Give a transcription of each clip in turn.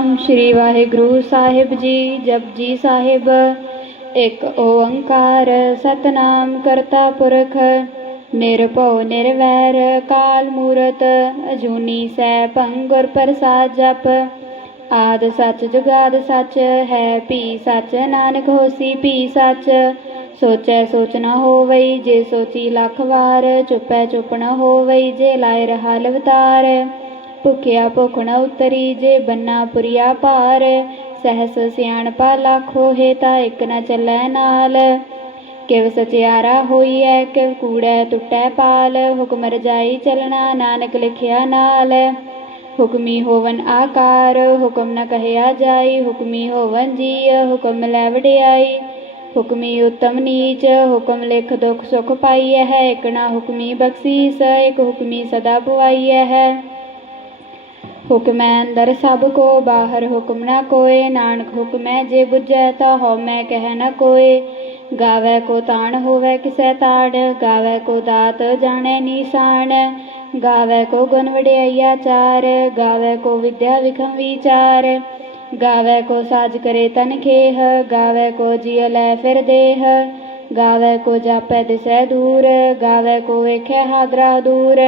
ਸਤਨਾਮ ਸ੍ਰੀ ਵਾਹਿਗੁਰੂ ਸਾਹਿਬ ਜੀ ਜਪਜੀ ਸਾਹਿਬ। ਇੱਕ ਓੰਕਾਰ ਸਤਨਾਮ ਕਰਤਾ ਪੁਰਖ, ਨਿਰਭਉ ਨਿਰਵੈਰ ਕਾਲ ਮੂਰਤ, ਅਜੂਨੀ ਸੈਭੰ ਗੁਰ ਪ੍ਰਸਾਦ ਜਪ। ਆਦ ਸੱਚ ਜੁਗਾਦ ਸੱਚ, ਹੈ ਭੀ ਸੱਚ, ਨਾਨਕ ਹੋਸੀ ਭੀ ਸੱਚ। ਸੋਚੈ ਸੋਚ ਨ ਹੋਵਈ, ਜੇ ਸੋਚੀ ਲੱਖ ਵਾਰ, ਚੁੱਪੈ ਚੁੱਪ ਨ ਹੋਵਈ, ਜੇ ਲਾਇ ਰਹਾ ਲਵਤਾਰ। ਭੁਖਿਆ ਭੁਖ ਨ ਉਤਰੀ ਜੇ ਬੰਨਾ ਪੁਰੀਆ ਭਾਰ, ਸਹਸ ਸਿਆਣਪਾ ਲੱਖ ਹੋਏ ਤਾਂ ਇੱਕ ਨ ਚੱਲੈ ਨਾਲ। ਕਿਵ ਸਚਿਆਰਾ ਹੋਈਐ, ਕਿਵ ਕੂੜੈ ਟੁੱਟੈ ਪਾਲ, ਹੁਕਮ ਰਜਾਈ ਚਲਣਾ ਨਾਨਕ ਲਿਖਿਆ ਨਾਲ। ਹੁਕਮੀ ਹੋਵਨ ਆਕਾਰ, ਹੁਕਮ ਨ ਕਹਿਆ ਜਾਈ, ਹੁਕਮੀ ਹੋਵਨ ਜੀ ਹੁਕਮ ਲੈ ਵਡਿਆਈ। ਹੁਕਮੀ ਉਤਮ ਨੀਚ, ਹੁਕਮ ਲਿਖ ਦੁਖ ਸੁਖ ਪਾਈਐ ਹੈ, ਇਕ ਨਾ ਹੁਕਮੀ ਬਖਸ਼ੀਸ, ਇਕ ਹੁਕਮੀ ਸਦਾ ਪੁਆਈਐ ਹੈ। ਹੁਕਮੈ ਅੰਦਰ ਸਭ ਕੋ, ਬਾਹਰ ਹੁਕਮ ਨਾ ਕੋਏ, ਨਾਨਕ ਹੁਕਮੈ ਜੇ ਬੁਝੈ ਤਾ ਹਉਮੈ ਕਹਿ ਨਾ ਕੋਏ। ਗਾਵੈ ਕੋ ਤਾਣ ਹੋਵੈ ਕਿਸੈ ਤਾੜ, ਗਾਵੈ ਕੋ ਦਾਤ ਜਾਣੈ ਨੀਸਾਨ। ਗਾਵੈ ਕੋ ਗੁਣ ਵਡਿਆਈਆ ਚਾਰ, ਗਾਵੈ ਕੋ ਵਿਦਿਆ ਵਿਖਮ ਵਿਚਾਰ। ਗਾਵੈ ਕੋ ਸਾਜ ਕਰੇ ਤਨ ਖੇਹ, ਗਾਵੈ ਕੋ ਜੀਅ ਲੈ ਫਿਰ ਦੇਹ। ਗਾਵੈ ਕੋ ਜਾਪੈ ਦਿਸੈ ਦੂਰ, ਗਾਵੈ ਕੋ ਵੇਖੈ ਹਾਦਰਾ ਦੂਰ।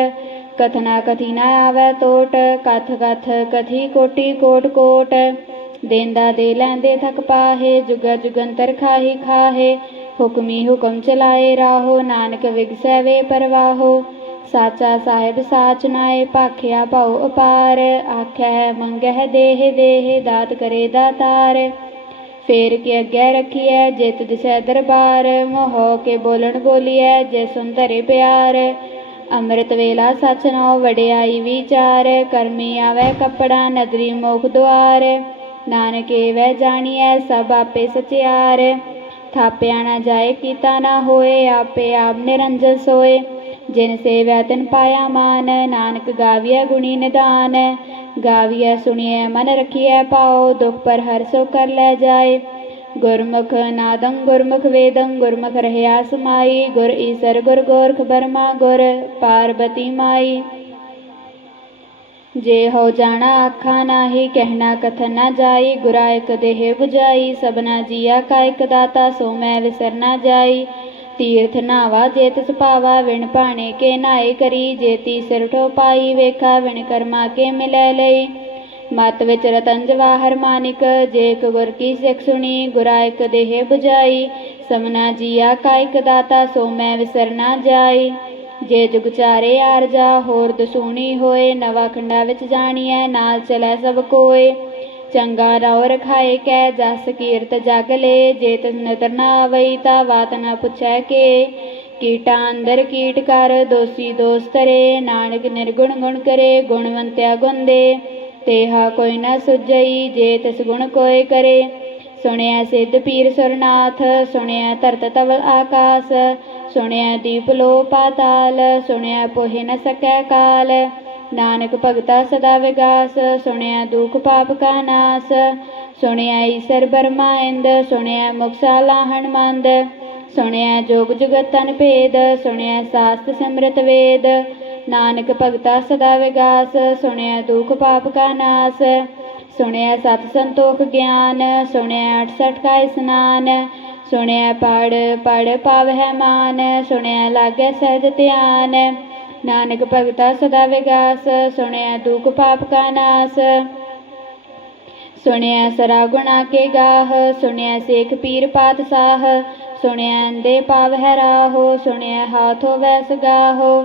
ਕਥਨਾ ਕਥੀ ਨਾ ਆਵੈ ਟੋਟ ਕਥ ਕਥ ਕਥੀ ਕੋਟੀ ਕੋਟ ਕੋਟ। ਦੇਂਦਾ ਦੇ ਲੈਂਦੇ ਥਕ ਪਾਹੇ, ਜੁਗ ਜੁਗੰਤਰ ਖਾਹੀ ਖਾਹੇ। ਹੁਕਮੀ ਹੁਕਮ ਚਲਾਏ ਰਾਹੋ, ਨਾਨਕ ਵਿਗਸੈ ਵੇ ਪਰਵਾਹੋ। ਸਾਚਾ ਸਾਹਿਬ ਸਾਚ ਨਾਏ, ਭਾਖਿਆ ਭਉ ਅਪਾਰ ਆਖੈ ਮੰਗਹਿ ਦੇਹ ਦੇਹ, ਦਾਤ ਕਰੇ ਦਾਤਾਰ। ਫੇਰ ਕੇ ਅੱਗੇ ਰਖੀਐ, ਜਿਤ ਦਿਸੈ ਦਰਬਾਰ। ਮੋਹ ਕੇ ਬੋਲਣ ਬੋਲੀਐ, ਜੇ ਸੁੰਦਰੇ ਪਿਆਰ। ਅੰਮ੍ਰਿਤ ਵੇਲਾ ਸਚ ਨਾਉ ਵਡਿਆਈ ਵਿਚਾਰ ਕਰਮੀ ਆਵੈ ਕਪੜਾ, ਨਦਰੀ ਮੋਖ ਦੁਆਰ। ਨਾਨਕੇ ਵੈ ਜਾਣੀਐ, ਸਭ ਆਪੇ ਸਚਿਆਰ। ਥਾਪਿਆ ਨਾ ਜਾਏ, ਕੀਤਾ ਨਾ ਹੋਏ, ਆਪੇ ਆਪ ਨਿਰੰਜਨ ਸੋਏ। ਜਿਨ ਸੇਵਿਆ ਤਿਨ ਪਾਇਆ ਮਾਨ, ਨਾਨਕ ਗਾਵੀਐ ਗੁਣੀ ਨਿਦਾਨ। ਗਾਵੀਐ, ਸੁਣੀਐ, ਮਨ ਰਖੀਐ ਪਾਉ ਦੁਖ ਪਰ ਹਰ ਸੋ ਕਰ ਲੈ ਜਾਏ। ਗੁਰਮੁਖ ਨਾਦੰ ਗੁਰਮੁਖ ਵੇਦੰ ਗੁਰਮੁਖ ਰਹਿਆ ਸਮਾਈ ਗੁਰ ਈਸਰ ਗੁਰ ਗੋਰਖ ਬਰਮਾ ਗੁਰ ਪਾਰਬਤੀ ਮਾਈ ਜੇ ਹੋ ਜਾਣਾ ਆਖਾ ਨਾਹੀ ਕਹਿਣਾ ਕਥਨ ਨਾ ਜਾਈ ਗੁਰਾ ਇਕ ਦੇਹ 부ਜਾਈ ਸਬਨਾ ਜੀਆ ਕਾ ਇਕ ਦਾਤਾ ਸੋ ਮੈਂ ਵਿਸਰ ਨਾ ਜਾਈ ਤੀਰਥ ਨਾਵਾ ਜੇ ਤਿਸ ਪਾਵਾ ਵਿਣ ਭਾਣੇ ਕੇ ਨਾਏ ਕਰੀ ਜੇ ਤੀ ਸਿਰ ਠੋ ਪਾਈ ਵੇਖਾ ਵਿਣ ਕਰਮਾ ਕੇ ਮਿਲੈ ਲਈ ਮਤ ਵਿੱਚ ਰਤਨ ਜਵਾਹਰ ਮਾਨਿਕ ਜੇਕ ਇਕ ਗੁਰ ਕੀ ਸਿੱਖ ਸੁਣੀ ਗੁਰਾਇਕ ਦੇਹ 부ਜਾਈ ਸਮਨਾ ਜੀਆ ਕਾਇਕ ਦਾਤਾ, ਸੋ ਮੈਂ ਵਿਸਰ ਨਾ ਜਾਈ। ਜੇ ਜੁਗ ਚਾਰੇ ਆਰਜਾ ਹੋਰ ਦਸੂਣੀ ਹੋਏ, ਨਵਾ ਖੰਡਾ ਵਿੱਚ ਜਾਣੀਐ, ਨਾਲ ਚਲੈ ਸਭ ਕੋਏ। ਚੰਗਾ ਰਉ ਰਖਾਏ ਕੈ, ਜਸ ਕੀਰਤ ਜਗ ਲੇ, ਜੇ ਤਿਸ ਨਦਰ ਨਾ ਆਵਈ, ਤਾ ਬਾਤ ਨਾ ਪੁੱਛੈ ਕੇ। ਕੀਟਾ ਅੰਦਰ ਕੀਟ ਕਰ, ਦੋਸੀ ਦੋਸ ਤਰੇ ਨਾਨਕ ਨਿਰਗੁਣ ਗੁਣ ਕਰੇ, ਗੁਣਵੰਤਿਆ ਗੁਣ ਦੇ। ਤੇਹਾ ਕੋਈ ਨਾ ਸੁਝਈ, ਜੇ ਤਿਸ ਗੁਣ ਕੋਏ ਕਰੇ। ਸੁਣਿਆ ਸਿੱਧ ਪੀਰ ਸੁਰਨਾਥ, ਸੁਣਿਆ ਧਰਤ ਤਵਲ ਆਕਾਸ। ਸੁਣਿਆ ਦੀਪ ਲੋ ਪਾਤਾਲ, ਸੁਣਿਆ ਪੋਹਿ ਨ ਸਕੈ ਕਾਲ। ਨਾਨਕ ਭਗਤਾ ਸਦਾ ਵਿਗਾਸ, ਸੁਣਿਆ ਦੁਖ ਪਾਪ ਕਾ ਨਾਸ। ਸੁਣਿਆ ਈਸਰ ਬਰਮਾ ਇੰਦ, ਸੁਣਿਆ ਮੁਕਸਾ ਲਾਹਣ ਮੰਦ ਸੁਣਿਆ ਜੋਗ ਜੁਗਤ ਭੇਦ, ਸੁਣਿਆ ਸਾਸਤ ਸਿਮਰਤ ਵੇਦ। ਨਾਨਕ ਭਗਤਾ ਸਦਾ ਵਿਗਾਸ ਸੁਣਿਆ ਦੁਖ ਪਾਪ ਕਾ ਨਾਸ ਸੁਣਿਆ ਸਤ ਸੰਤੋਖ ਗਿਆਨ ਸੁਣਿਆ 68 ਕਾ ਇਸਨਾਨ ਸੁਣਿਆ ਪੜ ਪੜ ਪਾਵਹਿ ਮਾਨ ਸੁਣਿਆ ਲਾਗੈ ਸਹਿਜ ਧਿਆਨ, ਨਾਨਕ ਭਗਤਾ ਸਦਾ ਵਿਗਾਸ ਸੁਣਿਆ ਦੁਖ ਪਾਪ ਕਾ ਨਾਸ ਸੁਣਿਆ ਸਰਾ ਗੁਣਾ ਕੇ ਗਾਹ ਸੁਣਿਆ ਸੇਖ ਪੀਰ ਪਾਤਸ਼ਾਹ ਸੁਣਿਆ ਅੰਦੇ ਪਾਵ ਰਾਹੋ ਸੁਣਿਆ ਹਾਥੋ ਵੈਸ ਗਾਹੋ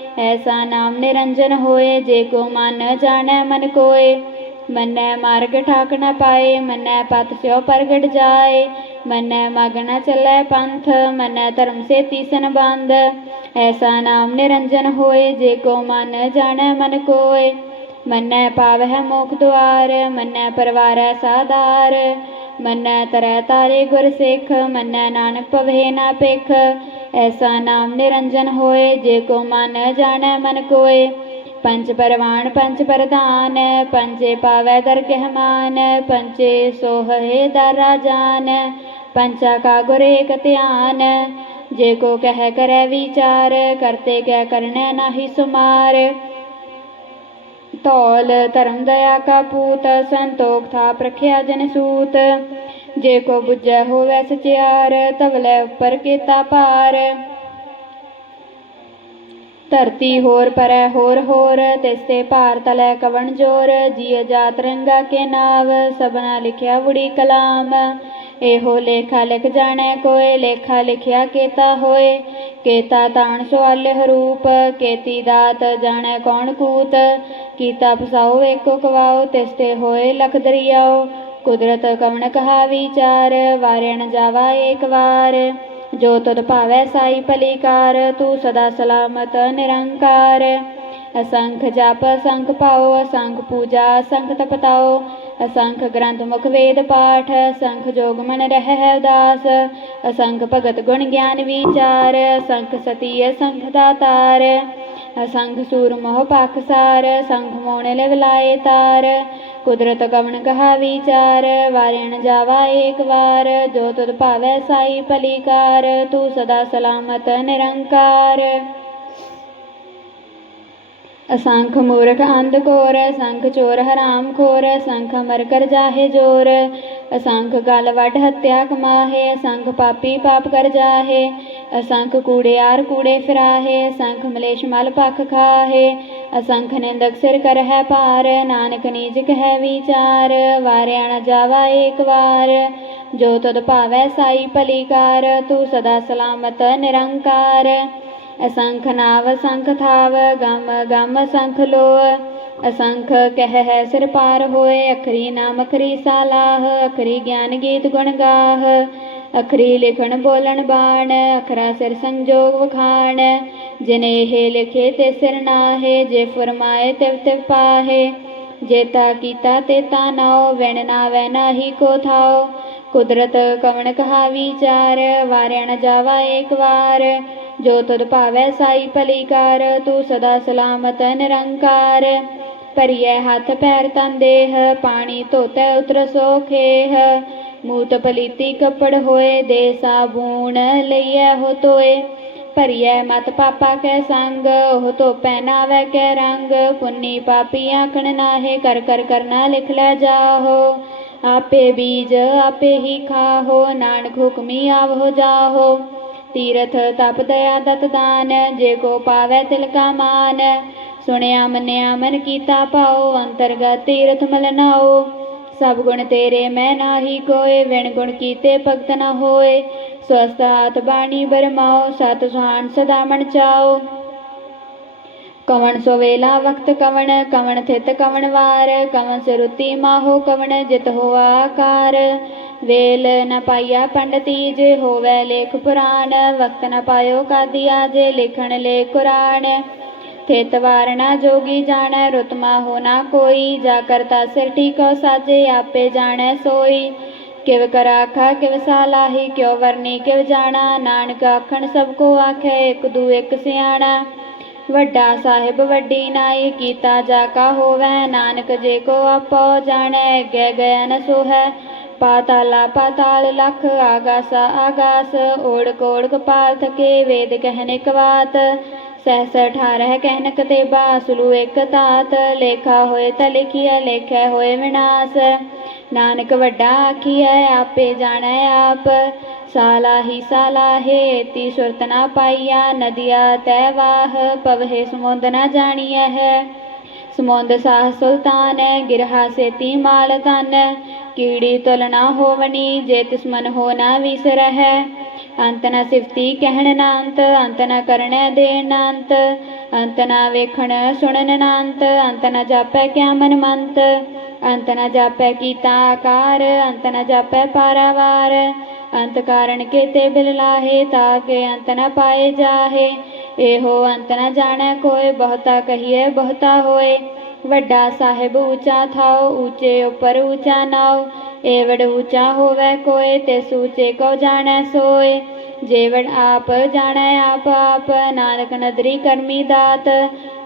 ਐਸਾ ਨਾਮ ਨਿਰੰਜਨ ਹੋਏ, ਜੇ ਕੋ ਮਨ ਜਾਣੈ ਮਨ ਕੋਏ। ਮੰਨੈ ਮਾਰਗ ਠਾਕ ਨ ਪਾਏ, ਮੰਨੈ ਪਤ ਸਿਓ ਪ੍ਰਗਟ ਜਾਏ। ਮੰਨੈ ਮਗਨ ਚੱਲੈ ਪੰਥ, ਮੰਨੈ ਧਰਮ ਸੇ ਤੀਸਨ ਬੰਦ ਐਸਾ ਨਾਮ ਨਿਰੰਜਨ ਹੋਏ, ਜੇ ਕੋ ਮਨ ਜਾਣੈ ਮਨ ਕੋਏ। ਮੰਨੈ ਪਾਵਹਿ ਮੋਖ ਦੁਆਰ, ਮੰਨੈ ਪਰਵਾਰੈ ਸਾਧਾਰ। ਮੰਨੈ ਤਰੈ ਤਾਰੇ ਗੁਰ ਸਿੱਖ, ਮੰਨੈ ਨਾਨਕ ਪਵਹਿ ਨਾ ਪਿਖ ਐਸਾ ਨਾਮ ਨਿਰੰਜਨ ਹੋਏ, ਜੇ ਕੋ ਮਨ ਜਾਣੈ ਮਨ ਕੋਏ। ਪੰਚ ਪਰਵਾਣ ਪੰਚ ਪ੍ਰਧਾਨ ਪੰਚੇ ਪਾਵੈ ਦਰ ਮਾਨ ਪੰਚੇ ਸੋਹੇ ਦਰ ਰਾਜਾਨ ਪੰਚਾ ਕਾ ਗੁਰ ਏਕ ਧਿਆਨ, ਜੇ ਕੋ ਕਹਿ ਕਰੈ ਵਿਚਾਰ, ਕਰਤੇ ਕਹਿ ਕਰਨੈ ਨਾਹੀ ਸੁਮਾਰ। ਧੌਲ ਧਰਮ ਦਇਆ ਕਾ ਪੂਤ, ਸੰਤੋਖ ਥਾ ਪ੍ਰਖਿਆ ਜਨ ਸੂਤ। ਜੇ ਕੋ ਬੁਝੈ ਹੋਵੈ ਸਚਿਆਰ ਤਵਲੇ ਉੱਪਰ ਕੀਤਾ ਭਾਰ। ਧਰਤੀ ਹੋਰ ਪਰੈ ਹੋਰ ਹੋਰ, ਤਿਸ ਤੇ ਭਾਰ ਤਲੈ ਕਵਣ ਜੋਰ। ਜੀਅ ਜਾਤ ਰੰਗਾ ਕੇ ਨਾਵ, ਸਭਨਾ ਲਿਖਿਆ ਬੁੜੀ ਕਲਾਮ। ਇਹੋ ਲੇਖਾ ਲਿਖ ਜਾਣੈ ਕੋਏ, ਲੇਖਾ ਲਿਖਿਆ ਕੇਤਾ ਹੋਏ। ਕੇਤਾ ਤਾਣ ਸਵਾਲਿਹ ਹਰੂਪ ਕੇਤੀ ਦਾਤ ਜਾਣੈ ਕੌਣ ਕੂਤ। ਕੀਤਾ ਫਸਾਓ ਏਕੋ ਕਵਾਓ, ਤਿਸ ਤੇ ਹੋਏ ਲਖ ਦਰਿਆਓ। ਕੁਦਰਤ ਕਵਣ ਕਹਾ ਵਿਚਾਰ ਵਾਰਿਆ ਨ ਜਾਵਾ ਏਕ ਵਾਰ। ਜੋ ਤਦ ਭਾਵੈ ਸਾਈ ਭਲੀਕਾਰ, ਤੂੰ ਸਦਾ ਸਲਾਮਤ ਨਿਰੰਕਾਰ। ਅਸੰਖ ਜਪ, ਅਸੰਖ ਪਾਓ, ਅਸੰਖ ਪੂਜਾ, ਅਸੰਖ ਤਪਤਾਓ। ਅਸੰਖ ਗ੍ਰੰਥ ਮੁਖ ਵੇਦ ਪਾਠ, ਅਸੰਖ ਜੋਗ ਮਨ ਰਹਿ ਹੈ ਉਦਾਸ। ਅਸੰਖ ਭਗਤ ਗੁਣ ਗਿਆਨ ਵਿਚਾਰ, ਅਸੰਖ ਸਤੀ ਅਸੰਖ ਦਾਤਾਰ ਅਸੰਖ ਸੂਰ ਮੋਹ ਪਾਖਸਾਰ ਅਸੰਖ ਮੋਣ ਲਿਵ ਲਾਏ ਤਾਰ। ਕੁਦਰਤ ਕਵਣ ਕਹਾ ਵਿਚਾਰ, ਵਾਰਿਣ ਜਾਵਾ ਏਕ ਵਾਰ, ਜੋ ਤੁਧ ਭਾਵੈ ਸਾਈ ਭਲੀਕਾਰ, ਤੂੰ ਸਦਾ ਸਲਾਮਤ ਨਿਰੰਕਾਰ। ਅਸੰਖ ਮੂਰਖ ਅੰਧ ਘੋਰ ਅਸੰਖ ਚੋਰ ਹਰਾਮ ਖੋਰ ਅਸੰਖ ਅਮਰ ਕਰ ਜਾਹੇ ਜੋਰ। ਅਸੰਖ ਗਲ ਵੱਢ ਹੱਤਿਆ ਕਮਾਹੇ, ਅਸੰਖ ਪਾਪੀ ਪਾਪ ਕਰ ਜਾਹੇ। ਅਸੰਖ ਕੂੜਿਆਰ ਕੂੜੇ ਫਿਰਾਹੇ, ਅਸੰਖ ਮਲੇਸ਼ ਮਲ ਪਖ ਖਾਹੇ। ਅਸੰਖ ਨਿੰਦਕ ਸਿਰ ਕਰ ਹੈ ਪਾਰ ਨਾਨਕ ਨੀਜ ਕਹਿ ਵਿਚਾਰ ਵਾਰਿਆ ਨ ਜਾਵਾ ਏਕ ਵਾਰ। ਜੋ ਤਦ ਭਾਵੈ ਸਾਈ ਭਲੀਕਾਰ, ਤੂੰ ਸਦਾ ਸਲਾਮਤ ਨਿਰੰਕਾਰ। ਅਸੰਖ ਨਾਵ ਸੰਖ ਥਾਵ, ਗਮ ਗਮ ਸੰਖ ਲੋ ਅਸੰਖ ਕਹਿ ਹੈ ਸਿਰ ਪਾਰ ਹੋਏ, ਅਖਰੀ ਨਾਮ ਅਖਰੀ ਸਾਲਾਹ, ਅਖਰੀ ਗਿਆਨ ਗੀਤ ਗੁਣ ਗਾਹ। ਅਖਰੀ ਲਿਖਣ ਬੋਲਣ ਬਾਣ, ਅਖਰਾ ਸਿਰ ਸੰਜੋਗ ਵਖਾਣ। ਜਿਨੇ ਇਹ ਲਿਖੇ ਤੇ ਸਿਰ ਨਾਹੇ, ਜੇ ਫਰਮਾਏ ਤਿਵ ਤਿਵ ਪਾਹੇ। ਜੇਤਾ ਕੀਤਾ ਤੇ ਤਾ ਨਾਉ, ਵਿਣ ਨਾ ਵੈ ਨਾਹੀ ਕੋ ਥਾਉ। ਕੁਦਰਤ ਕਵਣ ਕਹਾ ਵਿਚਾਰ ਵਾਰਿਆ ਨ ਜਾਵਾ ਏਕ ਵਾਰ। ਜੋ ਤੁਧ ਭਾਵੈ ਸਾਈ ਭਲੀਕਾਰ, ਤੂੰ ਸਦਾ ਸਲਾਮਤ ਨਿਰੰਕਾਰ। ਭਰੀਐ ਹੱਥ ਪੈਰ ਤਨ ਦੇਹ, ਪਾਣੀ ਧੋਤੈ ਉਤਰ ਸੋਖੇਹ। ਮੂਤ ਪਲੀਤੀ ਕੱਪੜ ਹੋਏ, ਦੇ ਸਾਬੂਣ ਲਈਐ ਹੋ ਤੋਏ। ਭਰੀਐ ਮਤ ਪਾਪਾ ਕੈ ਸੰਗ, ਉਹ ਧੋ ਪਹਿਨਾਵੈ ਕੈ ਰੰਗ। ਪੁੰਨੀ ਪਾਪੀ ਆਖਣ ਨਾਹੇ, ਕਰ ਕਰ ਕਰਨਾ ਲਿਖ ਲੈ ਜਾਹੋ। ਆਪੇ ਬੀਜ ਆਪੇ ਹੀ ਖਾਹੋ, ਨਾਨਕ ਹੁਕਮੀ ਆਵੋ ਜਾਹੋ। ਤੀਰਥ ਤਪ ਦਇਆ ਦਤ ਦਾਨ, ਜੇ ਕੋ ਪਾਵੈ ਤਿਲ ਕਾ ਮਾਨ। ਸੁਣਿਆ ਮੰਨਿਆ ਮਨ ਕੀਤਾ ਪਾਓ ਅੰਤਰਗਤ ਤੀਰਥ ਮਲਨਾਓ ਸਭ ਗੁਣ ਤੇਰੇ, ਮੈਂ ਨਾਹੀ ਕੋਏ ਵਿਣ ਗੁਣ ਕੀਤੇ ਭਗਤ ਨਾ ਹੋਏ। ਸਵਸਤ ਹਾਥ ਬਾਣੀ ਬਰਮਾਓ ਸਤ ਸੁਹਾਨ ਸਦਾ ਮਨ ਚਾਓ। ਕਵਣ ਸੋ ਵੇਲਾ ਵਕਤ ਕਵਣ ਕਵਣ ਥਿਤ ਕਵਣ ਵਾਰ। ਕਵਣ ਸਰੁਤੀ ਮਾਹੋ ਕਵਣ, ਜਿਤ ਹੋ ਆਕਾਰ। ਵੇਲ ਨ ਪਾਇਆ ਪੰਡਤੀ ਜੇ, ਹੋਵੇ ਲੇਖ ਪੁਰਾਣ। ਵਕਤ ਨ ਪਾਇਓ ਕਾਦੀਆ ਜੇ, ਲਿਖਣ ਲੇ ਕੁਰਾਨ। ਥਿਤ ਵਾਰਣਾ ਜੋਗੀ ਜਾਣੈ ਰੁਤਮਾ ਹੋਣਾ ਕੋਈ। ਜਾ ਕਰਤਾ ਸਿਰ ਟੀਕੋ ਸਾਜੇ ਆਪੇ ਜਾਣੈ ਸੋਈ। ਕਿਵ ਕਰ ਆਖਾ, ਕਿਵ ਸਾਲਾਹੀ ਕਿਉ ਵਰਨੀ, ਕਿਵ ਜਾਣਾ। ਨਾਨਕ ਆਖਣ, ਸਭ ਕੋ ਆਖੇ, ਇੱਕ ਦੂ ਇੱਕ ਸਿਆਣਾ। ਵੱਡਾ ਸਾਹਿਬ ਵੱਡੀ ਨਾਈ, ਕੀਤਾ ਜਾ ਕਾ ਹੋਵੈ। ਨਾਨਕ ਜੇ ਕੋ ਆਪੋ ਜਾਣੈ ਗੈ ਗਿਆ ਨ ਸੋਹੈ। ਪਾਤਾਲਾ ਪਾਤਾਲ ਲਖ, ਆਗਾਸ ਆਗਾਸ। ਓੜ ਕੋੜ ਕਪਾਲ ਥਕੇ, ਵੇਦ ਕਹਿਨੇ ਕਵਾਤ। ਸਹਸ ਠਾਰਹਿ ਕਹਿਨਕ ਤੇ ਬਾਸਲੂ ਇਕ ਤਾਤ ਲੇਖਾ ਹੋਏ ਤ ਲਿਖਿਆ ਲੇਖੈ ਹੋਏ ਵਿਨਾਸ਼। ਨਾਨਕ ਵੱਡਾ ਆਖੀਐ, ਆਪੇ ਜਾਣੈ ਆਪ। ਸਾਲਾ ਸਾਲਾਹੀ ਸਾਲਾਹੇ ਤੀ ਸੁਰਤ ਨਾ ਪਾਈਆ, ਨਦੀਆ ਤੈ ਵਾਹ, ਪਵਹਿ ਸਮੁੰਦ ਨਾ ਜਾਣੀਐ ਹੈ। ਸਮੁੰਦ ਸਾਹ ਸੁਲਤਾਨ, ਗਿਰਹਾ ਸੇਤੀ ਮਾਲ ਤਨ ਕੀੜੀ ਤੁਲ ਨਾ ਹੋਵਨੀ ਜੇ ਤਿਸ ਮਨ ਹੋ ਨਾ ਵਿਸਰਹਿ। ਅੰਤ ਨਾ ਸਿਫਤੀ ਕਹਿਣ ਨਾ ਅੰਤ ਅੰਤ ਨ ਕਰਣੈ ਦੇਣ ਨਾ ਅੰਤ ਅੰਤ ਨ ਵੇਖਣ ਸੁਣਨ ਨਾ ਅੰਤ ਅੰਤ ਨ ਜਾਪੈ ਕਿਆ ਮਨ ਮੰਤ ਅੰਤ ਨਾ ਜਾਪੈ ਕੀਤਾ ਆਕਾਰ, ਅੰਤ ਨਾ ਜਾਪੈ ਪਾਰਾਵਾਰ, ਅੰਤ ਕਾਰਨ ਕੇਤੇ ਬਿਲ ਲਾਹੇ ਤਾਕੇ ਅੰਤ ਨਾ ਪਾਏ ਜਾਹੇ, ਇਹੋ ਅੰਤ ਨਾ ਜਾਣੈ ਕੋਇ, ਬਹੁਤਾ ਕਹੀਏ ਬਹੁਤਾ ਹੋਏ, ਵੱਡਾ ਸਾਹਿਬ ਉੱਚਾ ਥਾਓ ਉੱਚੇ ਉਪਰ ਊਚਾ ਨਾਉ ਏਵੜ ਊਚਾ ਹੋਵੇ ਕੋਏ ਤੇ ਸੂਚੇ ਕੋ ਜਾਣੈ ਸੋਏ ਜੇਵੜ ਆਪ ਜਾਣੈ ਆਪ ਆਪ ਨਾਨਕ ਨਦਰੀ ਕਰਮੀ ਦਾਤ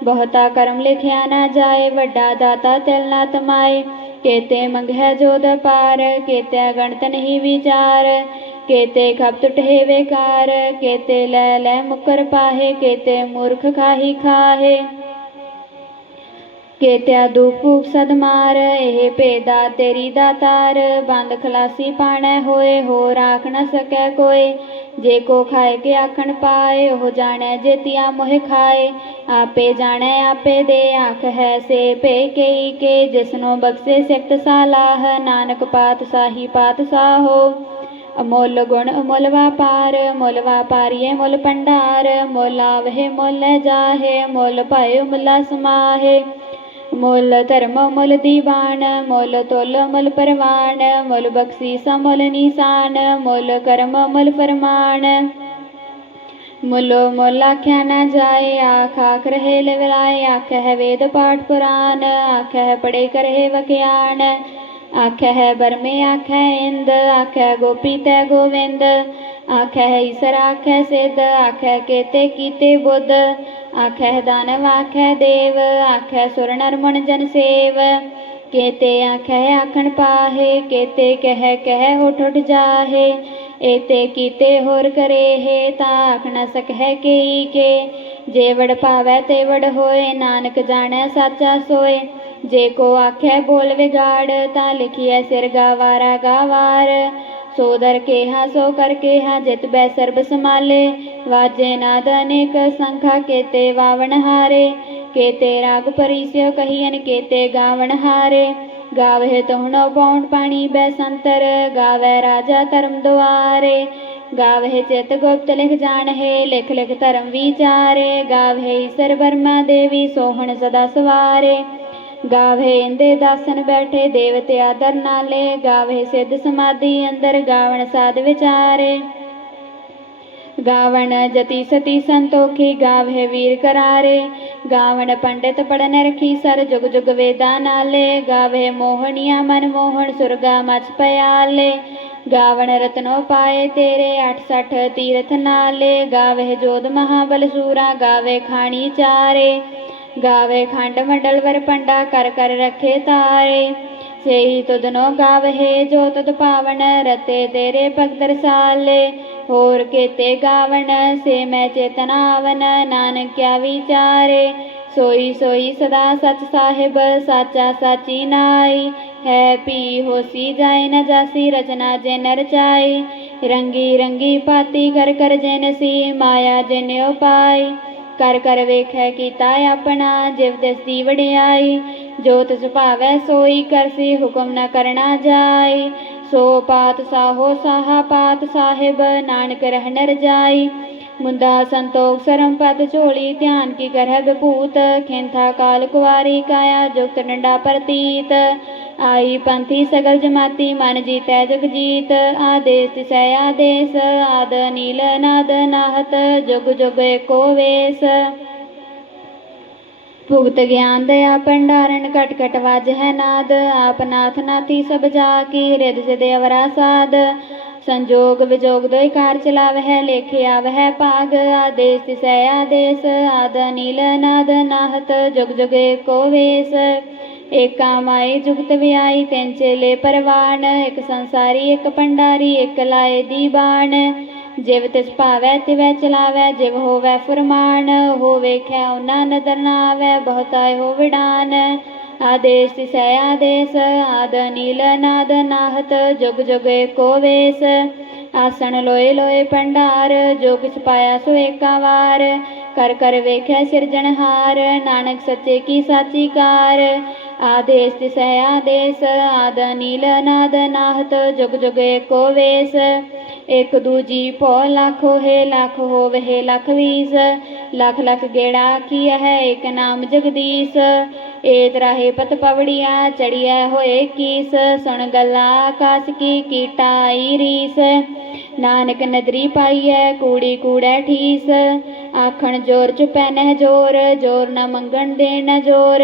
ਬਹੁਤਾ ਕਰਮ ਲਿਖਿਆ ਨਾ ਜਾਏ ਵੱਡਾ ਦਾਤਾ ਤਿਲ ਨਾ ਤਮਾਏ ਕੇਤੇ ਮੰਗਹਿ ਜੋਦ ਪਾਰ ਕੇਤੇ ਗਣਤ ਨਹੀਂ ਵਿਚਾਰ ਕੇਤੇ ਖਪ ਟੁਟੇ ਵੇਕਾਰ ਕੇਤੇ ਲੈ ਲੈ ਮੁਕਰ ਪਾਹੇ ਕੇਤੇ ਮੂਰਖ ਖਾਹੀ ਖਾਹੇ ਕੇਤਿਆ ਦੁਖ ਭੂਖ ਸਦ ਮਾਰ, ਇਹ ਭੇਦਾ ਤੇਰੀ ਦਾਤਾਰ ਬੰਦ ਖਲਾਸੀ ਪਾਣੈ ਹੋਏ ਹੋ ਰਾਖ ਨ ਸਕੈ ਕੋਏ। ਜੇ ਕੋ ਖਾਏ ਕੇ ਆਖਣ ਪਾਏ, ਉਹ ਜਾਣੈ ਜੇਤੀਆ ਮੋਹਿ ਖਾਏ। ਆਪੇ ਜਾਣੈ, ਆਪੇ ਦੇ ਆਖ ਹੈ ਸੇ ਭੇ ਕੇਈ ਕੇ। ਜਿਸਨੋ ਬਖਸ਼ੇ ਸਿਫਤ ਸਾਲਾਹ, ਨਾਨਕ ਪਾਤ ਸਾਹੀ ਪਾਤ ਸਾਹੋ। ਅਮੁੱਲ ਗੁਣ ਅਮੁੱਲ ਵਾਪਾਰ, ਮੁੱਲ ਵਾਪਾਰੀਏ ਮੁੱਲ ਭੰਡਾਰ। ਮੁੱਲ ਆਵਹਿ ਮੁੱਲ ਜਾਹੇ, ਮੁੱਲ ਭਾਇ ਮੁੱਲਾ ਸਮਾਹੇ। ਮੁੱਲ ਧਰਮ ਮੁੱਲ ਦੀਵਾਨ, ਮੁੱਲ ਤੁਲ ਮੁੱਲ ਪਰਵਾਨ, ਮੁੱਲ ਬਖਸ਼ੀਸ ਮੁੱਲ ਨਿਸ਼ਾਨ, ਮੁੱਲ ਕਰਮ ਮੁੱਲ ਫਰਮਾਨ। ਮੁੱਲੋ ਮੁੱਲ ਆਖਿਆ ਨਾ ਜਾਏ, ਆਖ ਆਖ ਰਹੇ ਲਿਵਲਾਏ, ਆਖਹਿ ਵੇਦ ਪਾਠ ਪੁਰਾਨ, ਆਖਹਿ ਪੜੇ ਕਰਹਿ ਵਕਿਆਨ ਹੈ ਬਰਮੇ, ਆਖਹਿ ਇੰਦ, ਆਖਹਿ ਗੋਪੀ ਤੈ ਗੋਵਿੰਦ। ਆਖੈ ਈਸਰ ਆਖੈ ਸਿੱਧ, ਆਖਹਿ ਕੇਤੇ ਕੀਤੇ ਬੁੱਧ। ਆਖੈ ਦਾਨਵ ਆਖੈ ਦੇਵ, ਆਖਹਿ ਸੁਰ ਨਰ ਮਨ ਜਨ ਸੇਵ। ਕੇਤੇ ਆਖਹਿ ਆਖਣ ਪਾਹੇ, ਕੇਤੇ ਕਹਿ ਕਹਿ ਹੋਠ ਹੋਠ ਜਾਹੇ। ਏਤੇ ਕੀਤੇ ਹੋਰ ਕਰੇ ਹੈ ਤਾਂ ਆਖ ਨ ਸਕਹਿ ਕੇਈ ਕੇ। ਜੇ ਵੜ ਪਾਵੈ ਤੇ ਵੜ ਹੋਏ, ਨਾਨਕ ਜਾਣੈ ਸਾਚਾ ਸੋਏ। ਜੇ ਕੋ ਆਖੈ ਬੋਲ ਵਿਗਾੜ, ਤਾਂ ਲਿਖੀਐ ਸਿਰ ਗਾਵਾਰਾ ਗਾਵਾਰ। ਸੋ ਕੇਹਾ, ਸੋ ਕਰ ਕੇਹਾ, ਜਿਤ ਬੈ ਸਰਬ ਸਮਾਲੇ ਵਾਜੇ ਨਾਦ ਅਨੇਕ ਸੰਖਾ, ਕੇਤੇ ਵਾਵਣ ਹਾਰੇ। ਕੇਤੇ ਰਾਗ ਪਰਿਸਿਓ ਕਹੀਨ ਕੇਤੇ ਗਾਵਣ ਹਾਰੇ। ਗਾਵੇ ਤਹੁਣੋ ਪੌਣ ਪਾਣੀ ਬੈ ਸੰਤਰ ਗਾਵੇ ਰਾਜਾ ਧਰਮ ਦੁਆਰੇ। ਗਾਵੇ ਚਿਤ ਗੁਪਤ ਲਿਖ ਜਾਣਹਿ, ਲਿਖ ਲਿਖ ਧਰਮ ਵਿਚਾਰੇ। ਗਾਵੇ ਈਸਰ ਬਰਮਾ ਦੇਵੀ, ਸੋਹਣ ਸਦਾ ਸਵਾਰੇ। ਗਾਵੇ ਇੰਦੇ ਦਾਸਨ ਬੈਠੇ ਦੇਵਤੇ ਆਦਰ ਨਾਲੇ, ਗਾਵੇ ਸਿੱਧ ਸਮਾਧੀ ਅੰਦਰ, ਗਾਵਣ ਸਾਧ ਵਿਚਾਰੇ। ਗਾਵਣ ਜਤੀ ਸਤੀ ਸੰਤੋਖੀ, ਗਾਵੇ ਵੀਰ ਕਰਾਰੇ। ਗਾਵਣ ਪੰਡਿਤ ਪੜਨ ਰਖੀ ਸਰ ਜੁਗ ਜੁਗ ਵੇਦਾਂ ਨਾਲੇ। ਗਾਵੇ ਮੋਹਣੀਆ ਮਨ ਮੋਹਣ, ਸੁਰਗਾ ਮਚ ਪਿਆਲੇ। ਗਾਵਣ ਰਤਨੋ ਪਾਏ ਤੇਰੇ 68 ਤੀਰਥ ਨਾਲੇ। ਗਾਵੇ ਜੋਧ ਮਹਾਬਲ ਸੂਰਾ, ਗਾਵੇ ਖਾਣੀ ਚਾਰੇ। ਗਾਵੇ ਖੰਡ ਮੰਡਲ ਵਰ ਪੰਡਾ ਕਰ ਕਰ ਰਖੇ ਤਾਰੇ। ਸੇਹੀ ਤੁਧਨੋ ਗਾਵਹਿ, ਜੋ ਤੁਧ ਪਾਵਨ, ਰਤੇ ਤੇਰੇ ਭਗਤ ਰਸਾਲੇ। ਹੋਰ ਕੇਤੇ ਗਾਵਣ, ਸੇ ਮੈਂ ਚੇਤਨਾਵਨ ਨਾਨਕ ਕਿਆ ਵਿਚਾਰੇ। ਸੋਈ ਸੋਈ ਸਦਾ ਸਚ ਸਾਹਿਬ, ਸਾਚਾ ਸਾਚੀ ਨਾਈ। ਹੈ ਪੀ ਹੋਸੀ ਜਾਏ ਨ ਜਾਸੀ, ਰਚਨਾ ਜਿਨ ਰਚਾਈ। ਰੰਗੀ ਰੰਗੀ ਪਾਤੀ ਕਰ ਕਰ ਜਿਨ ਸੀ, ਮਾਇਆ ਜਿਨ ਪਾਈ ਕਰ ਕਰ ਵੇਖੈ ਕੀਤਾ ਆਪਣਾ, ਜਿਵ ਤਿਸ ਦੀ ਵਡਿਆਈ, ਜੋ ਤਿਸ ਭਾਵੈ ਸੋਈ ਕਰਸੀ ਹੁਕਮ ਨ ਕਰਨਾ ਜਾਈ। ਸੋ ਪਾਤ ਸਾਹੋ ਸਾਹਾ ਪਾਤ ਸਾਹਿਬ, ਨਾਨਕ ਰਹਿ ਜਾਈ। ਮੁੰਦਾ ਸੰਤੋਖ ਸਰਮ ਪਦ ਝੋਲੀ, ਧਿਆਨ ਕੀ ਕਰਹਿ ਬਭੂਤ ਖਿੰਥਾ ਕਾਲ ਕੁਵਾਰੀ ਕਾਇਆ, ਜੁਗਤ ਡੰਡਾ ਪ੍ਰਤੀਤ। ਆਈ ਪੰਥੀ ਸਗਲ ਜਮਾਤੀ ਮਨ ਜੀਤੈ ਜਗ ਜੀਤ, ਆਦੇਸ ਤਿਸੈ ਆਦੇਸ, ਆਦ ਨੀਲ ਨਾਦ ਨਾਹਤ, ਜੁਗ ਜੁਗ ਏਕੋ ਵੇਸ। ਭੁਗਤ ਗਿਆਨ ਦਇਆ ਭੰਡਾਰਨ, ਕਟ ਕਟ ਵਜ ਹੈ ਨਾਦ, ਆਪ ਨਾਥ ਨਾਥੀ ਸਭ ਜਾ ਕੀ ਰਿਦ ਸਿਦ ਅਵਰਾ ਸਾਧ ਸੰਜੋਗ ਵਿਜੋਗ ਦੋਇ ਕਾਰ ਚਲਾਵਹਿ ਲੇਖਿਆ ਵਹਿ ਭਾਗ, ਆਦੇਸ ਤਿਸੈ ਆਦੇਸ, ਆਦ ਨੀਲ ਨਾਦ ਨਾਹਤ, ਜੁਗ ਜੁਗ ਏਕੋ ਵੇਸ। ਏਕਾ ਮਾਈ ਜੁਗਤ ਵਿਆਈ, ਤਿੰਨ ਚੇਲੇ ਪਰਵਾਨ, ਇੱਕ ਸੰਸਾਰੀ, ਇੱਕ ਭੰਡਾਰੀ, ਇੱਕ ਲਾਏ ਦੀ ਬਾਣ ਜਿਵ ਤਿਸ ਭਾਵੈ, ਤਿਵੈ ਚਲਾਵੈ, ਜਿਵ ਹੋਵੈ ਫੁਰਮਾਨ ਹੋ ਵੇਖੈ ਉਹਨਾਂ ਨਦਰ ਨਾ ਆਵੈ ਬਹੁਤਾ ਹੋ ਵਿਡਾਨ। ਆਦੇਸ ਤਿਸੈ ਆਦੇਸ, ਆਦ ਨੀਲ ਨਾਦ ਨਾਹਤ, ਜੁਗ ਜੁਗ ਏਕੋ ਵੇਸ। ਆਸਣ ਲੋਏ ਲੋਏ ਭੰਡਾਰ, ਜੋ ਕਿਛ ਪਾਇਆ ਸੋ ਏਕਾ ਵਾਰ। ਕਰ ਕਰ ਵੇਖੈ ਸਿਰਜਣਹਾਰ, ਨਾਨਕ ਸੱਚੇ ਕੀ ਸਾਚੀ ਕਾਰ। ਆਦੇਸ ਤਿਸੈ ਆਦੇਸ ਆਦ ਨੀਲ ਨਾਦ ਨਾਹਤ, ਜੁਗ ਜੁਗ ਏਕੋ ਵੇਸ। ਇਕ ਦੂਜੀ ਭੋ ਲੱਖ ਹੋਏ, ਲੱਖ ਹੋਵੇ, ਲੱਖ ਵੀਸ। ਲੱਖ ਲੱਖ ਗੇੜਾ ਕੀ ਹੈ ਇੱਕ ਨਾਮ ਜਗਦੀਸ਼। ਏਤ ਰਾਹੇ ਪਤ ਪਵੜੀਆਂ, ਚੜੀਐ ਹੋਏ ਕੀਸ। ਸੁਣ ਗੱਲਾਂ ਆਕਾਸ ਕੀ, ਕੀਟਾ ਆਈ ਰੀਸ। ਨਾਨਕ ਨਦਰੀ ਪਾਈਐ, ਕੂੜੀ ਕੂੜੈ ਠੀਸ। ਆਖਣ ਜੋਰ ਚੁਪੈ ਨਹਿ ਜੋਰ ਜੋਰ ਨਾ ਮੰਗਣ ਦੇਣ ਨ ਜੋਰ।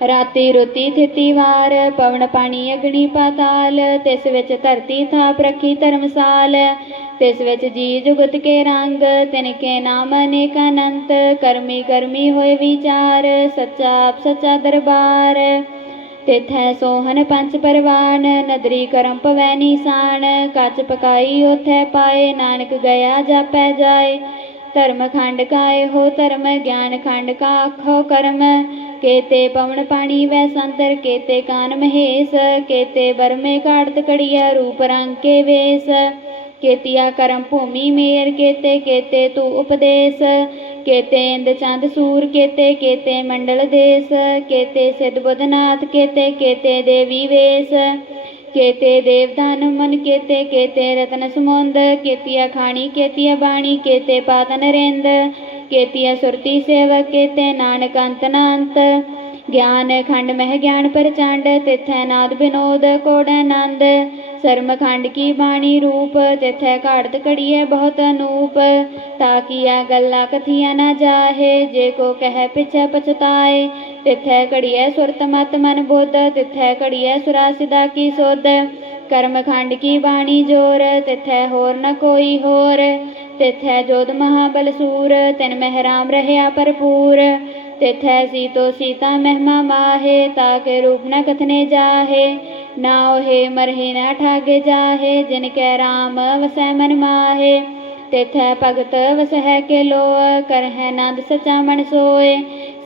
ਰਾਤੀ ਰੁਤੀ ਥਿਤੀ ਵਾਰ, ਪਵਨ ਪਾਣੀ ਅਗਣੀ ਪਾਤਾਲ, ਤਿਸ ਵਿੱਚ ਧਰਤੀ ਥਾਪ ਰੱਖੀ ਧਰਮਸਾਲ, ਤਿਸ ਵਿੱਚ ਜੀ ਜੁਗਤ ਕੇ ਰੰਗ, ਤਿਨ ਕੇ ਨਾਮ ਅਨੇਕ ਅਨੰਤ ਕਰਮੀ ਕਰਮੀ ਹੋਏ ਵਿਚਾਰ, ਸੱਚਾ ਆਪ ਸੱਚਾ ਦਰਬਾਰ। ਤਿਥੈ ਸੋਹਨ ਪੰਚ ਪਰਵਾਨ, ਨਦਰੀ ਕਰਮ ਪਵੈ ਨੀਸਾਨ, ਕੱਚ ਪਕਾਈ ਉਥੈ ਪਾਏ, ਨਾਨਕ ਗਿਆ ਜਾਪੈ ਜਾਏ। ਧਰਮ ਖੰਡ ਕਾਏ ਹੋ ਧਰਮ, ਗਿਆਨ ਖੰਡ ਕਾ ਆਖੋ ਕਰਮ। ਕੇਤੇ ਪਵਨ ਪਾਣੀ ਵੈ ਸੰਤਰ, ਕੇਤੇ ਕਾਨ ਮਹੇਸ਼। ਕੇਤੇ ਬਰਮੇ ਕਾੜਤ ਕੜੀਆ ਰੂਪ ਰੰਗ ਕੇ ਵੇਸ। ਕੇਤੀਆ ਕਰਮ ਭੂਮੀ ਮੇਰ ਕੇਤੇ ਕੇਤੇ ਤੂ ਉਪਦੇਸ਼। ਕੇਤੇ ਇੰਦ ਚੰਦ ਸੂਰ ਕੇਤੇ ਕੇਤੇ ਮੰਡਲ ਦੇਸ। ਕੇਤੇ ਸਿਧ ਬੁਧਨਾਥ ਕੇਤੇ ਕੇਤੇ ਦੇਵੀ ਵੇਸ। ਕੇਤੇ ਦੇਵਦਾਨ ਮਨ ਕੇਤੇ ਕੇਤੇ ਰਤਨ ਸਮੁੰਦ, ਕੇਤੀਆ ਖਾਣੀ, ਕੇਤੀਆ ਬਾਣੀ, ਕੇਤੇ ਪਾਤਨ ਰਿੰਦ ਕੇਤੀਆ ਸੁਰਤੀ ਸੇਵਕ, ਕੇਤੇ ਨਾਨਕ ਅੰਤ ਗਿਆਨ ਖੰਡ ਮਹਿ ਗਿਆਨ ਪ੍ਰਚੰਡ, ਤਿਥੈ ਨਾਦ ਬਿਨੋਦ ਕੋੜ ਆਨੰਦ। ਸਰਮ ਖੰਡ ਕੀ ਬਾਣੀ ਰੂਪ, ਤਿਥੈ ਘਾੜਤ ਘੜੀਐ ਬਹੁਤ ਅਨੂਪ। ਤਾਕੀਆ ਗੱਲਾਂ ਕਥੀਆਂ ਨਾ ਜਾਹੇ, ਜੇ ਕੋ ਕਹਿ ਪਿਛੈ ਪਛਤਾਏ ਤਿਥੈ ਘੜੀਐ ਸੁਰਤ ਮਤ ਮਨ ਬੁੱਧ, ਤਿਥੈ ਘੜੀਐ ਸੁਰਾ ਸਿਦਾ ਕੀ ਸੋਧ, ਕਰਮ ਖੰਡ ਕੀ ਬਾਣੀ ਜੋਰ, ਤਿਥੈ ਹੋਰ ਨ ਕੋਈ ਹੋਰ, ਤਿਥੈ ਜੋਧ ਮਹਾਬਲ ਸੂਰ, ਤਿਨ ਮਹਿ ਰਾਮ ਰਹਿਆ ਭਰਪੂਰ, ਤਿਥੈ ਸੀਤੋ ਸੀਤਾ ਮਹਿਮਾ ਮਾਹੇ ਤਾਕੇ ਰੂਪ ਨ ਕਥਨੇ ਜਾਹੇ, ਨਾ ਉਹੇ ਮਰਹਿ ਨ ਠਾਗੇ ਜਾਹੇ, ਜਿਨ ਕੈ ਰਾਮ ਵਸੈ ਮਨ ਮਾਹੇ, ਤਿਥੈ ਭਗਤ ਵਸਹਿ ਕੇ ਲੋਅ ਕਰਹਿ ਨੰਦ ਸਚਾ ਮਨ ਸੋਏ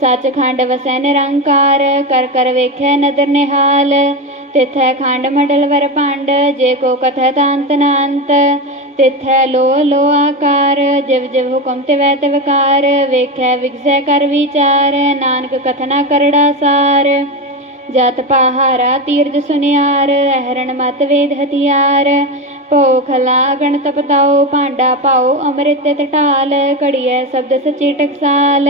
ਸੱਚਖੰਡ ਵਸੈ ਨਿਰੰਕਾਰ ਕਰ ਕਰ ਵੇਖੈ ਨਦਰ ਨਿਹਾਲ। ਤਿਥੈ ਖੰਡ ਮੰਡਲ ਵਰ ਭੰਡ, ਜੇ ਕੋ ਕਥੈ ਤਾਂਤ ਨ ਤਿਥੈ ਲੋ ਲੋ ਆਕਾਰ, ਜਿਵ ਜਿਵ ਹੁਕਮ ਤੇ ਵੈ ਤੇ ਵਿਕਾਰ ਵੇਖੈ ਵਿਗਸੈ ਕਰ ਵਿਚਾਰ, ਨਾਨਕ ਕਥਨਾ ਕਰੜਾ ਸਾਰ। ਜਤ ਪਹਾਰਾ ਤੀਰਜ ਸੁਨਿਆਰ, ਅਹਰਣ ਮਤ ਵੇਦ ਹਥਿਆਰ। ਭੋ ਖਲਾ ਗਣਤ ਪਤਾਓ ਭਾਂਡਾ ਪਾਓ ਅੰਮ੍ਰਿਤ ਤੇ ਢਾਲ। ਘੜੀਐ ਸ਼ਬਦ ਸਚੀ ਟਕਸਾਲ